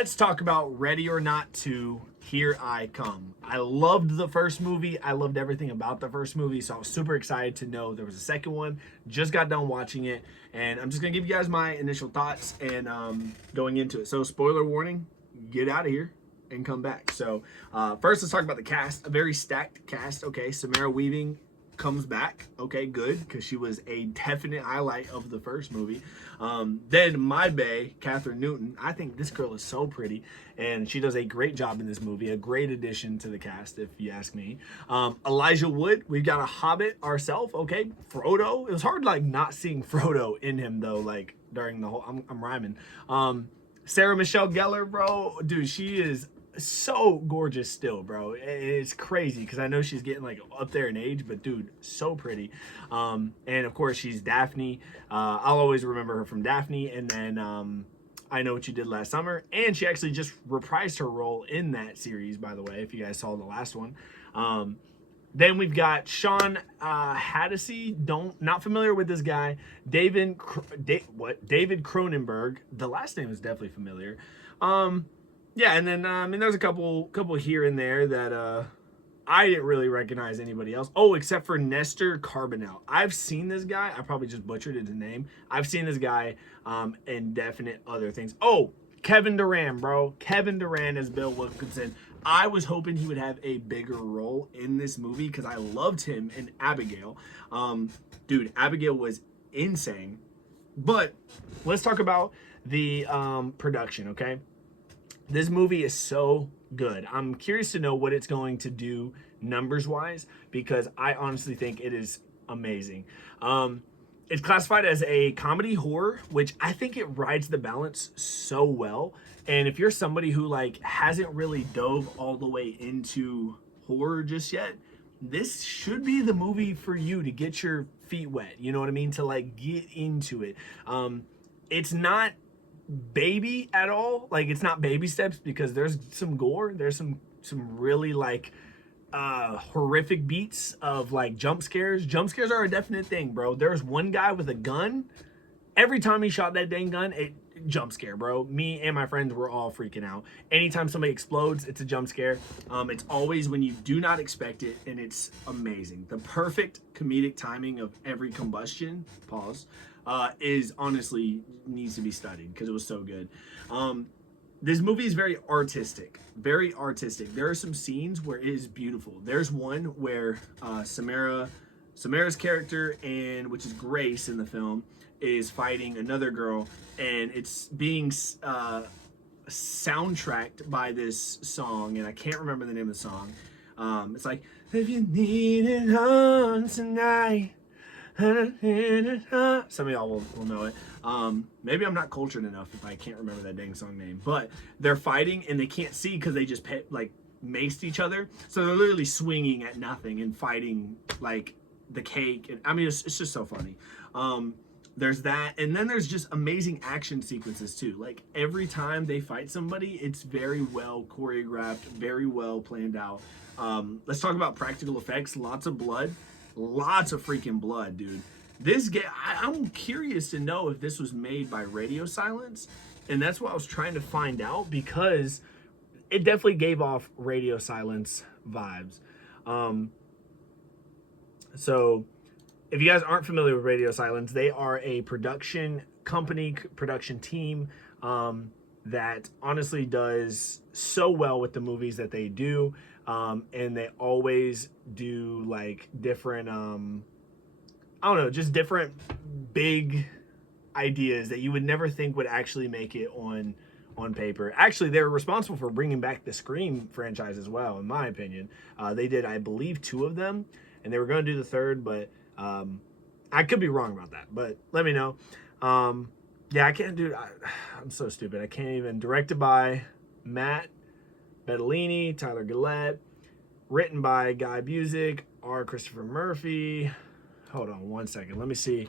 let's talk about Ready or Not 2, Here I Come. I loved the first movie. I loved everything about the first movie, so I was super excited to know there was a second one. Just got done watching it, and I'm just going to give you guys my initial thoughts and going into it. So, spoiler warning, get out of here and come back. So, first, let's talk about the cast. A very stacked cast. Okay, Samara Weaving comes back. Okay, good, because she was a definite highlight of the first movie. Then my bae, Catherine Newton. I think this girl is so pretty, and she does a great job in this movie. A great addition to the cast, if you ask me. Elijah Wood. We've got a Hobbit ourselves. Okay, Frodo. It was hard like not seeing Frodo in him though. Like during the whole, I'm rhyming. Sarah Michelle Gellar, bro, dude, she is so gorgeous still, bro. It's crazy because I know she's getting like up there in age, but dude, so pretty. And of course she's Daphne. I'll always remember her from Daphne. And then I Know What You Did Last Summer, and she actually just reprised her role in that series, by the way, if you guys saw the last one. Then we've got Sean Haddisy. Not familiar with this guy. David Cronenberg. The last name is definitely familiar. Yeah, and then there's a couple here and there that I didn't really recognize anybody else. Oh, except for Nestor Carbonell. I've seen this guy. I probably just butchered his name. I've seen this guy in definite other things. Oh, Kevin Durant, bro. Kevin Durant as Bill Wilkinson. I was hoping he would have a bigger role in this movie because I loved him in Abigail. Dude, Abigail was insane. But let's talk about the production, okay? This movie is so good. I'm curious to know what it's going to do numbers-wise because I honestly think it is amazing. It's classified as a comedy horror, which I think it rides the balance so well. And if you're somebody who like hasn't really dove all the way into horror just yet, this should be the movie for you to get your feet wet. You know what I mean? To like get into it. It's not baby at all. Like it's not baby steps because there's some gore. There's some really like horrific beats of like jump scares. Jump scares are a definite thing, bro. There's one guy with a gun. Every time he shot that dang gun, it jump scare, bro. Me and my friends were all freaking out. Anytime somebody explodes, it's a jump scare. It's always when you do not expect it, and it's amazing. The perfect comedic timing of every combustion, pause, is honestly needs to be studied because it was so good. This movie is very artistic, very artistic. There are some scenes where it is beautiful. There's one where Samara's character, and which is Grace in the film, is fighting another girl, and it's being soundtracked by this song, and I can't remember the name of the song. It's like, if you need it on tonight. Some of y'all will know it. Maybe I'm not cultured enough if I can't remember that dang song name. But they're fighting and they can't see because they just maced each other. So they're literally swinging at nothing and fighting like the cake. And I mean, it's just so funny. There's that, and then there's just amazing action sequences too. Like every time they fight somebody, it's very well choreographed, very well planned out. Let's talk about practical effects. Lots of blood. Lots of freaking blood, dude. This game, I'm curious to know if this was made by Radio Silence, and that's what I was trying to find out because it definitely gave off Radio Silence vibes. So if you guys aren't familiar with Radio Silence, they are a production company, production team that honestly does so well with the movies that they do. And they always do like different, I don't know, just different big ideas that you would never think would actually make it on paper. Actually, they're responsible for bringing back the Scream franchise as well, in my opinion. They did, I believe, 2 of them, and they were going to do the 3rd, but I could be wrong about that, but let me know. Yeah, I can't do, I'm so stupid. I can't even. Directed by Matt Bettolini, Tyler Gillette, written by Guy Busick, R. Christopher Murphy. Hold on one second. Let me see.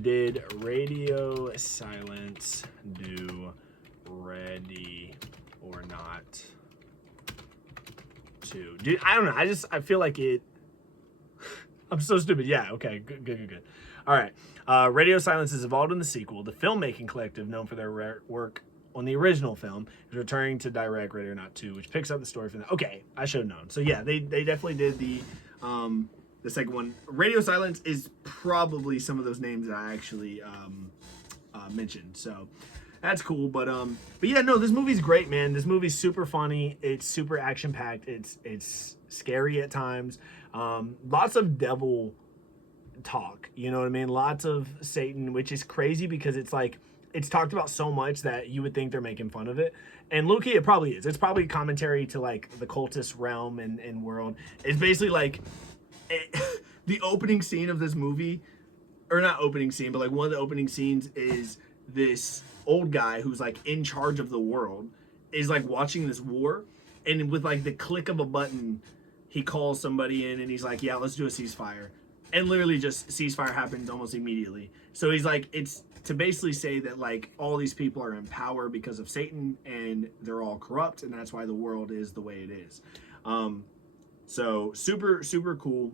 Did Radio Silence do Ready or Not 2? Dude, I don't know. I feel like it. I'm so stupid. Yeah, okay. Good. All right. Radio Silence is involved in the sequel. The filmmaking collective, known for their work on the original film, is returning to direct Ready or Not 2, which picks up the story from that. Okay, I should have known. So yeah, they definitely did the second one. Radio Silence is probably some of those names that I actually mentioned. So that's cool. But yeah, no, this movie's great, man. This movie's super funny. It's super action packed. It's scary at times. Lots of devil talk, you know what I mean? Lots of Satan, which is crazy because it's like it's talked about so much that you would think they're making fun of it. And low-key, it probably is. It's probably commentary to like the cultist realm and world. It's basically like the opening scene of this movie, or not opening scene, but like one of the opening scenes is this old guy who's like in charge of the world is like watching this war, and with like the click of a button, he calls somebody in and he's like, yeah, let's do a ceasefire. And literally just ceasefire happens almost immediately. So he's like, it's to basically say that like all these people are in power because of Satan and they're all corrupt, and that's why the world is the way it is. So super, super cool.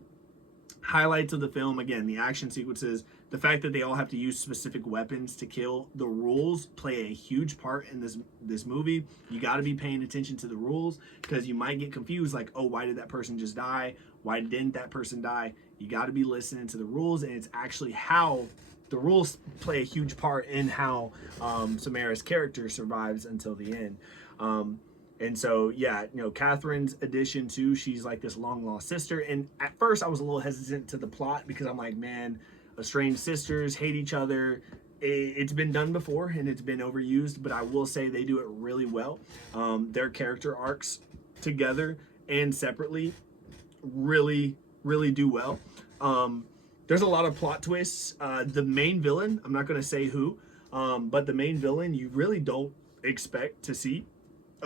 Highlights of the film, again, the action sequences, the fact that they all have to use specific weapons to kill. The rules play a huge part in this movie. You got to be paying attention to the rules because you might get confused, like, oh, why did that person just die? Why didn't that person die? You got to be listening to the rules, and it's actually how the rules play a huge part in how Samara's character survives until the end. And so, yeah, you know, Catherine's addition too, she's like this long lost sister. And at first I was a little hesitant to the plot because I'm like, man, estranged sisters hate each other. It's been done before and it's been overused, but I will say they do it really well. Their character arcs together and separately really, really do well. There's a lot of plot twists. The main villain, I'm not going to say who, but the main villain you really don't expect to see.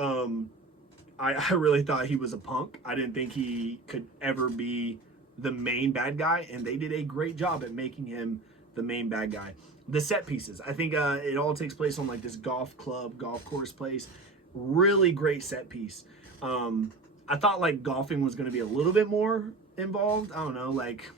I really thought he was a punk. I didn't think he could ever be the main bad guy, and they did a great job at making him the main bad guy. The set pieces, I think it all takes place on like this golf course place. Really great set piece. I thought like golfing was going to be a little bit more involved. I don't know, like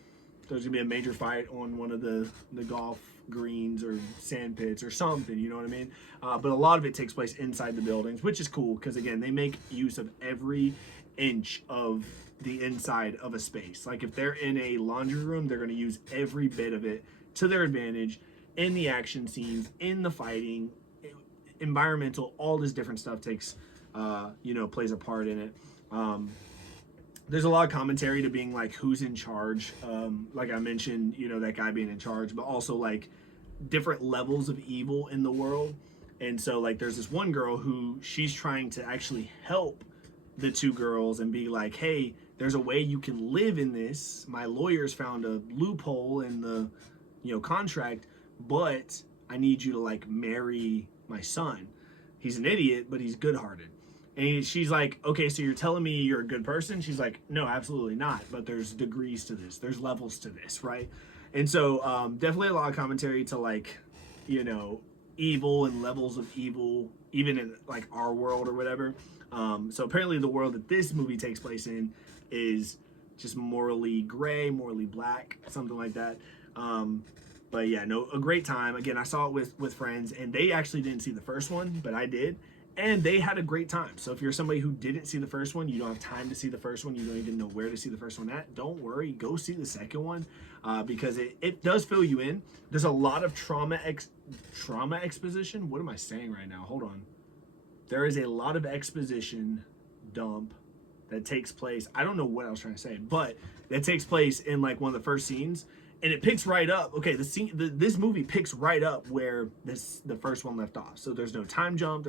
there's going to be a major fight on one of the golf greens or sand pits or something, you know what I mean? But a lot of it takes place inside the buildings, which is cool because again, they make use of every inch of the inside of a space. Like if they're in a laundry room, they're going to use every bit of it to their advantage in the action scenes, in the fighting, environmental, all this different stuff takes, plays a part in it. There's a lot of commentary to being like who's in charge. Like I mentioned, you know, that guy being in charge, but also like different levels of evil in the world. And so like there's this one girl who she's trying to actually help the two girls and be like, hey, there's a way you can live in this. My lawyers found a loophole in the, contract, but I need you to like marry my son. He's an idiot, but he's good-hearted. And she's like, okay, so you're telling me you're a good person? She's like, no, absolutely not. But there's degrees to this. There's levels to this, right? And so definitely a lot of commentary to like, evil and levels of evil, even in like our world or whatever. So apparently the world that this movie takes place in is just morally gray, morally black, something like that. But yeah, no, a great time. Again, I saw it with friends, and they actually didn't see the first one, but I did. And they had a great time. So if you're somebody who didn't see the first one, you don't have time to see the first one, you don't even know where to see the first one at, don't worry, go see the second one, because it does fill you in. There's a lot of trauma exposition. What am I saying right now? Hold on. There is a lot of exposition dump that takes place. I don't know what I was trying to say, but that takes place in like one of the first scenes. And it picks right up. Okay, this movie picks right up where the first one left off. So there's no time jump.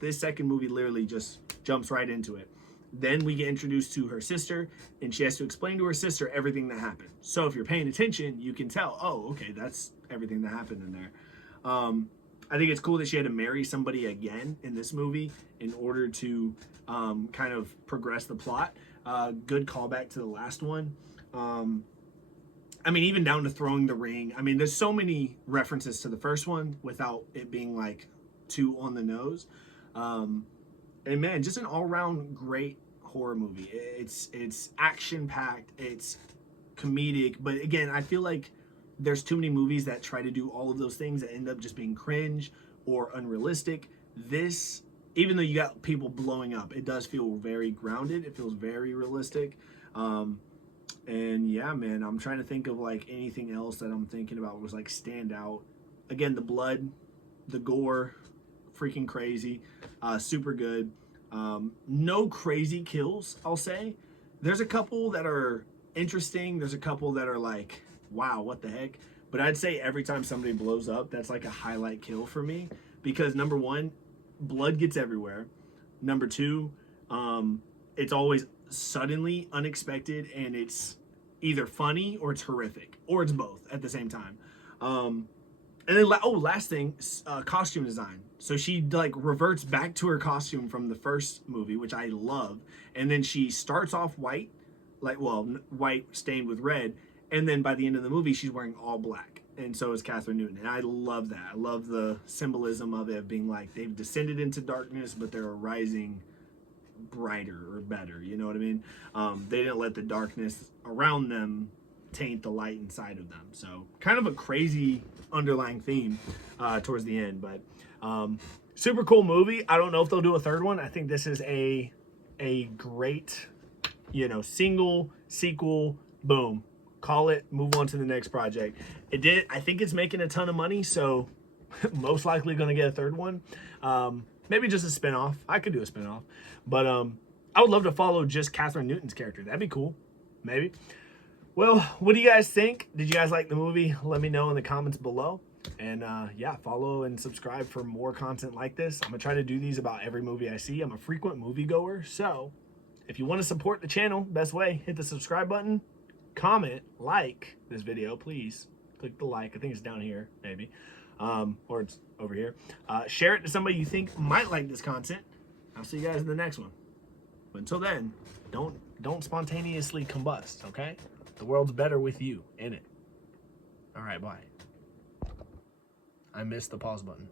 This second movie literally just jumps right into it. Then we get introduced to her sister, and she has to explain to her sister everything that happened. So if you're paying attention, you can tell, oh, okay, that's everything that happened in there. I think it's cool that she had to marry somebody again in this movie in order to kind of progress the plot. Good callback to the last one. Even down to throwing the ring. There's so many references to the first one without it being like too on the nose. And man, just an all-around great horror movie. It's action-packed, it's comedic, but again, I feel like there's too many movies that try to do all of those things that end up just being cringe or unrealistic. this, even though you got people blowing up, it does feel very grounded. It feels very realistic. And yeah, man, I'm trying to think of like anything else that I'm thinking about was like stand out. Again, the blood, the gore, freaking crazy, super good. No crazy kills, I'll say. There's a couple that are interesting. There's a couple that are like, wow, what the heck? But I'd say every time somebody blows up, that's like a highlight kill for me because number one, blood gets everywhere. Number two, it's always suddenly unexpected and it's either funny or it's horrific or it's both at the same time. And then last thing, costume design. So she like reverts back to her costume from the first movie, which I love, and then she starts off white, white stained with red, and then by the end of the movie she's wearing all black, and so is Catherine Newton, and I love that. I love the symbolism of it being like they've descended into darkness, but they're rising brighter or better. You know what I mean? They didn't let the darkness around them taint the light inside of them. So kind of a crazy underlying theme towards the end, but super cool movie. I don't know if they'll do a third one. I think this is a great, single sequel. Boom, call it, move on to the next project. I think it's making a ton of money, so most likely going to get a third one. Maybe just a spinoff. I could do a spinoff, but I would love to follow just Catherine Newton's character. That'd be cool. Maybe. Well, what do you guys think? Did you guys like the movie? Let me know in the comments below. And yeah, follow and subscribe for more content like this. I'm going to try to do these about every movie I see. I'm a frequent moviegoer. So if you want to support the channel, best way, hit the subscribe button, comment, like this video, please. Click the like. I think it's down here, maybe. Or it's over here. Share it to somebody you think might like this content. I'll see you guys in the next one. But until then, don't spontaneously combust, okay? The world's better with you in it. All right, bye. I missed the pause button.